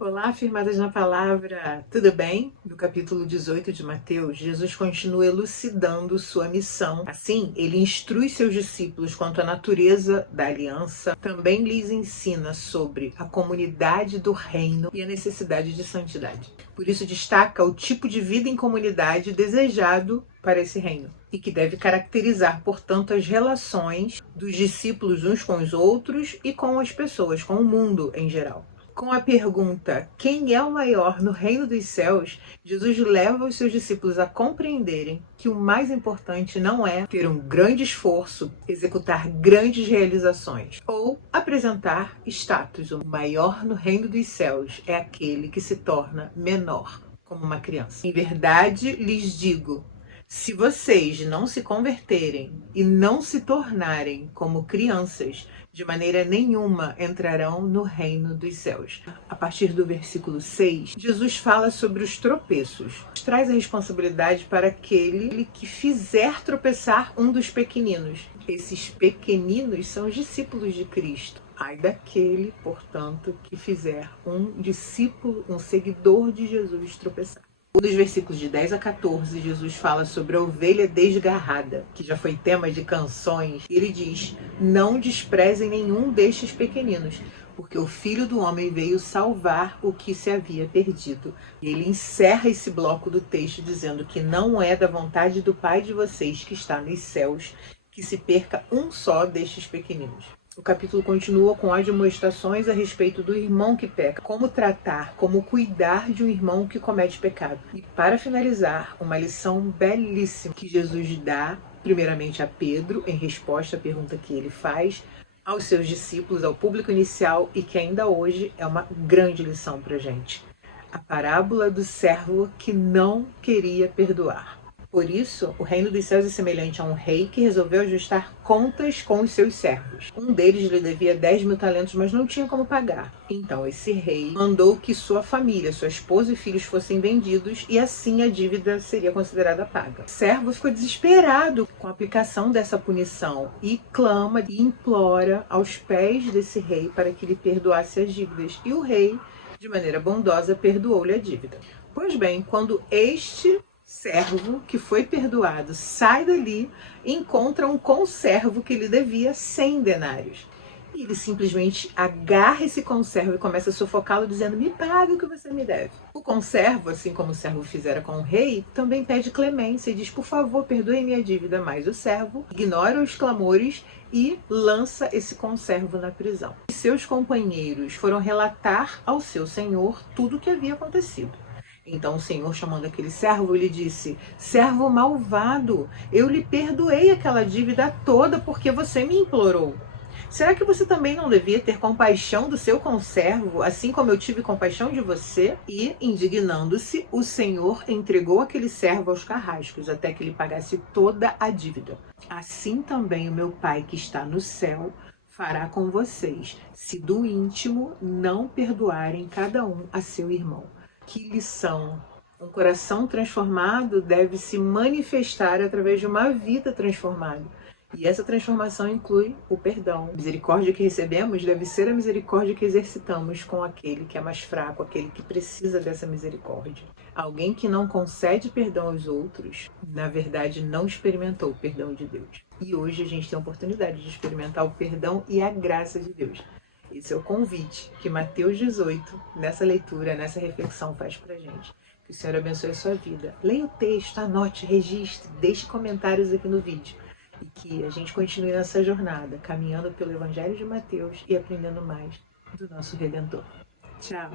Olá, firmadas na palavra, tudo bem? No capítulo 18 de Mateus, Jesus continua elucidando sua missão. Assim, ele instrui seus discípulos quanto à natureza da aliança, também lhes ensina sobre a comunidade do reino e a necessidade de santidade. Por isso, destaca o tipo de vida em comunidade desejado para esse reino e que deve caracterizar, portanto, as relações dos discípulos uns com os outros e com as pessoas, com o mundo em geral. Com a pergunta, quem é o maior no reino dos céus, Jesus leva os seus discípulos a compreenderem que o mais importante não é ter um grande esforço, executar grandes realizações ou apresentar status. O maior no reino dos céus é aquele que se torna menor, como uma criança. Em verdade, lhes digo, se vocês não se converterem e não se tornarem como crianças, de maneira nenhuma entrarão no reino dos céus. A partir do versículo 6, Jesus fala sobre os tropeços. Traz a responsabilidade para aquele que fizer tropeçar um dos pequeninos. Esses pequeninos são os discípulos de Cristo. Ai daquele, portanto, que fizer um discípulo, um seguidor de Jesus tropeçar. Nos versículos de 10 a 14, Jesus fala sobre a ovelha desgarrada, que já foi tema de canções. Ele diz, não desprezem nenhum destes pequeninos, porque o Filho do Homem veio salvar o que se havia perdido. E ele encerra esse bloco do texto dizendo que não é da vontade do Pai de vocês que está nos céus que se perca um só destes pequeninos. O capítulo continua com admoestações a respeito do irmão que peca, como tratar, como cuidar de um irmão que comete pecado. E para finalizar, uma lição belíssima que Jesus dá, primeiramente a Pedro, em resposta à pergunta que ele faz, aos seus discípulos, ao público inicial, e que ainda hoje é uma grande lição para a gente. A parábola do servo que não queria perdoar. Por isso, o reino dos céus é semelhante a um rei que resolveu ajustar contas com os seus servos. Um deles lhe devia 10.000 talentos, mas não tinha como pagar. Então esse rei mandou que sua família, sua esposa e filhos fossem vendidos e assim a dívida seria considerada paga. O servo ficou desesperado com a aplicação dessa punição e clama e implora aos pés desse rei para que lhe perdoasse as dívidas. E o rei, de maneira bondosa, perdoou-lhe a dívida. Pois bem, quando este servo que foi perdoado sai dali, encontra um conservo que lhe devia 100 denários. E ele simplesmente agarra esse conservo e começa a sufocá-lo dizendo, me paga o que você me deve. O conservo, assim como o servo fizera com o rei, também pede clemência e diz, por favor, perdoe minha dívida. Mas o servo ignora os clamores e lança esse conservo na prisão. E seus companheiros foram relatar ao seu senhor tudo o que havia acontecido. Então o Senhor, chamando aquele servo, lhe disse, servo malvado, eu lhe perdoei aquela dívida toda porque você me implorou. Será que você também não devia ter compaixão do seu conservo, assim como eu tive compaixão de você? E, indignando-se, o Senhor entregou aquele servo aos carrascos, até que ele pagasse toda a dívida. Assim também o meu Pai que está no céu fará com vocês, se do íntimo não perdoarem cada um a seu irmão. Que lição! Um coração transformado deve se manifestar através de uma vida transformada. E essa transformação inclui o perdão. A misericórdia que recebemos deve ser a misericórdia que exercitamos com aquele que é mais fraco, aquele que precisa dessa misericórdia. Alguém que não concede perdão aos outros, na verdade, não experimentou o perdão de Deus. E hoje a gente tem a oportunidade de experimentar o perdão e a graça de Deus. Esse é o convite que Mateus 18, nessa leitura, nessa reflexão, faz pra gente. Que o Senhor abençoe a sua vida. Leia o texto, anote, registre, deixe comentários aqui no vídeo. E que a gente continue nessa jornada, caminhando pelo Evangelho de Mateus e aprendendo mais do nosso Redentor. Tchau!